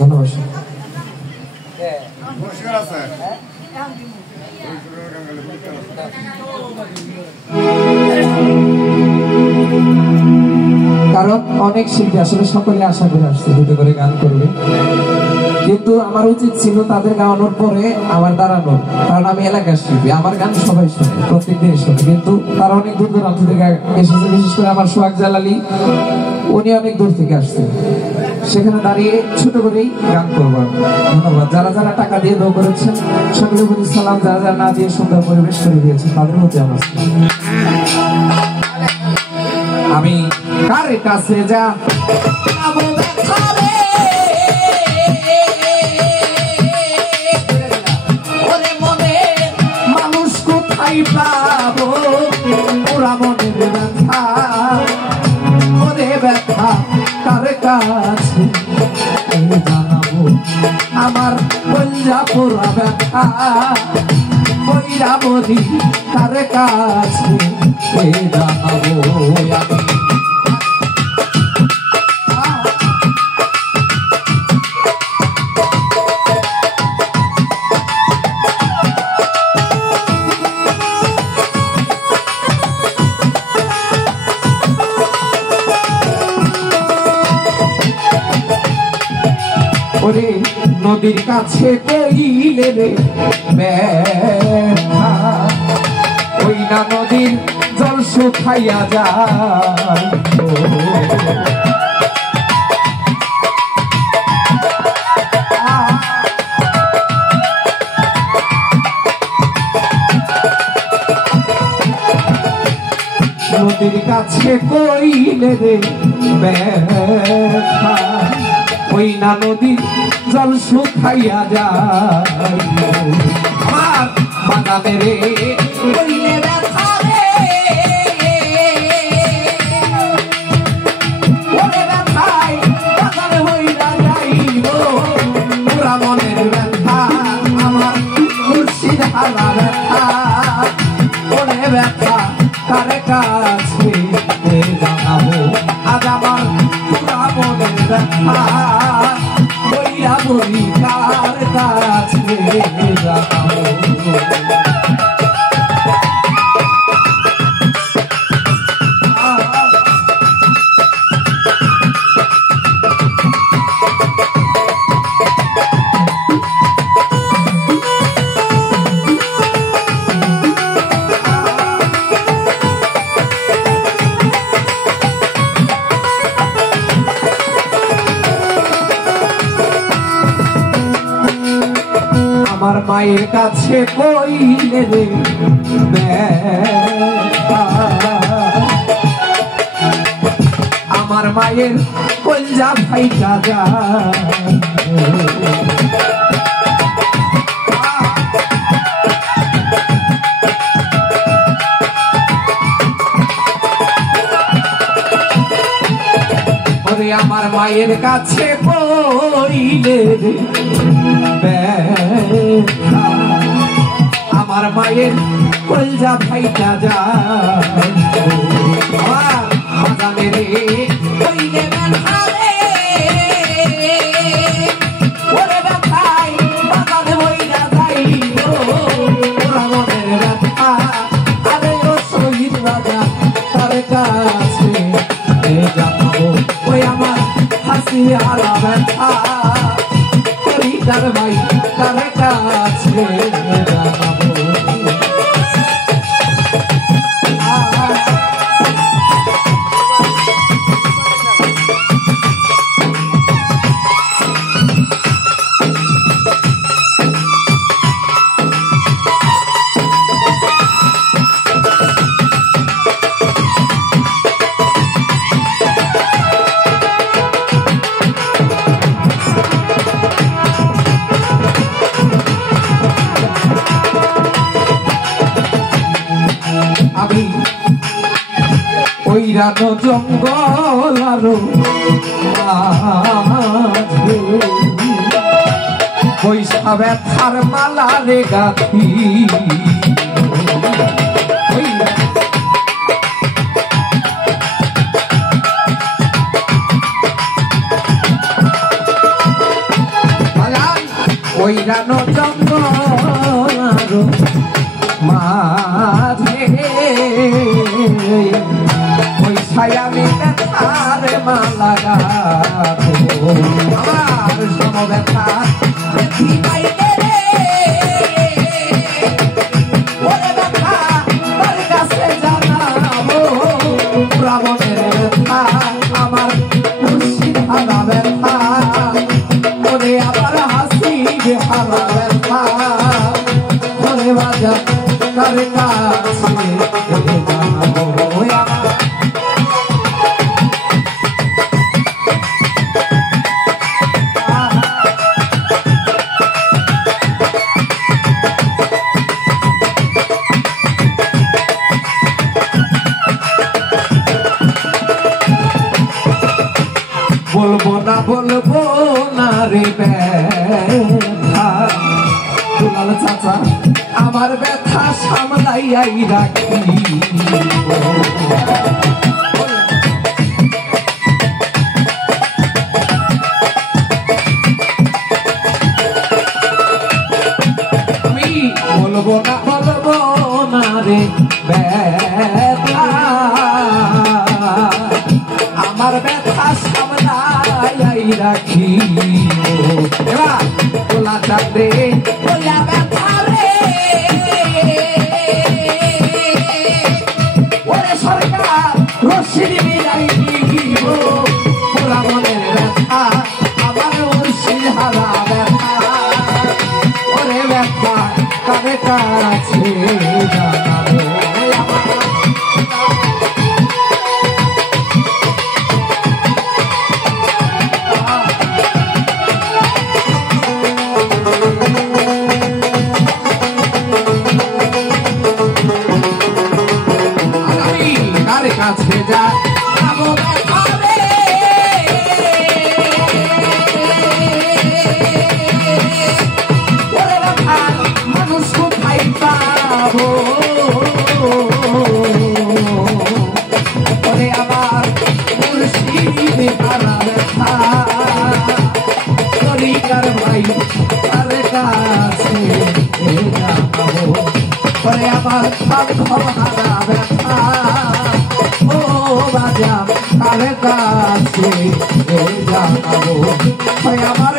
ধন্যবাদ। কারণ অনেক শিল্পী আসলে সকলে আশা করে আসছে দুটো করে গান করবে, কিন্তু আমার উচিত ছিল তাদের গাওয়ানোর পরে আমার দাঁড়ানোর, কারণ আমি এলাকার শিল্পী, আমার গান সবাই শোনে, প্রত্যেকদিন শোনে, কিন্তু তারা অনেক দূর দূরান্ত থেকে এসেছে। বিশেষ করে আমার সোহাগ জালালি, উনি অনেক দূর থেকে আসছে, সেখানে দাঁড়িয়ে ছোট করেই গান করবো। ধন্যবাদ যারা যারা টাকা দিয়ে দোয়া করেছেন, সকলের প্রতি সালাম। যারা যারা না দিয়ে সুন্দর পরিবেশ করে দিয়েছেন তাদের প্রতি আমার। আমি কার কাছে যা মানুষ কোথায় পাবো, ওরা মনের ব্যথা, ওরে ব্যথা কার কাছে জানাবো, আমার পঞ্জাপুরা ব্যথা কইরা বলি কার কাছে জানাবো। ওরে নদীর কাছে কইলে রে ব্যথা, ওই না নদীর জল শুকাইয়া যায়, নদীর কাছে কইলে রে ব্যথা, ওই না নদীর জল শুকাইয়া যায়, আমার বাগানে রে কইলে ব্যথা রে, ওরে ব্যথায় বাগানে হইয়া যাইব, পুরা মনের ব্যথা আমার মুর্শিদ হারা ব্যথা, ওরে ব্যথা কার কাছে জানাবো, আজ আমার পুরা মনের ব্যথা কইরা বলি কার কাছে জানাবো। আমার মায়ের কাছে কইলে রে ব্যথা, আমার মায়ের কলজা ফাইটা যায়, ওরে আমার মায়ের কাছে কইলে রে ব্যথা, আমার মায়ের কলজা ফাইটা যায়, আমার বাগানে রে কইলে ব্যথা রে, ওরে ব্যথায় বাগানে হইয়া যাইব, ওরা মনের ব্যথা, আরে ও শহীদ রাজা তার কাছে জানাবো, ওই আমার হাসি হারা ব্যথা তার ভাই তার কাছে জানাবো। আমি ওইরানো জঙ্গল আরো পয়সা ব্যথার মালা রে গাথি, ওই রানো জঙ্গল মাঝে ওই ছায়ামি ব্যথার মালা গাথো আমার সম ব্যথা ওরে ব্যথা তার কাছে জানাবো রাবণের ব্যথা আমার মুর্শিদ হারা ব্যথা ওরে আবার হাসি হারা ব্যথা ওরে বাজা কার কাছে বলবো না রে ব্যথা দুলাল চাচা আমার ব্যথা সামলাইয়াই রাখি আমি বলবো না রে ব্যথা আমার ব্যথা সামলাই রাখি তোলা চাঁদে তোলা ব্যথা রে ওরে সরকার রশিদ মিলাই দিব তোলা মনের ব্যথা আমার মুর্শিদ হারা ব্যথা ওরে ব্যথা কারে কাছে জানাবো কাছে যা মানুষ কোথায় পাবো ওরে আমার মুর্শিদ হারা ব্যথা তরিকার ভাই তার কাছে যাবো ওরে আমার বান্ধব হারা ব্যথা বাজা তার কাছে জানাবো আমার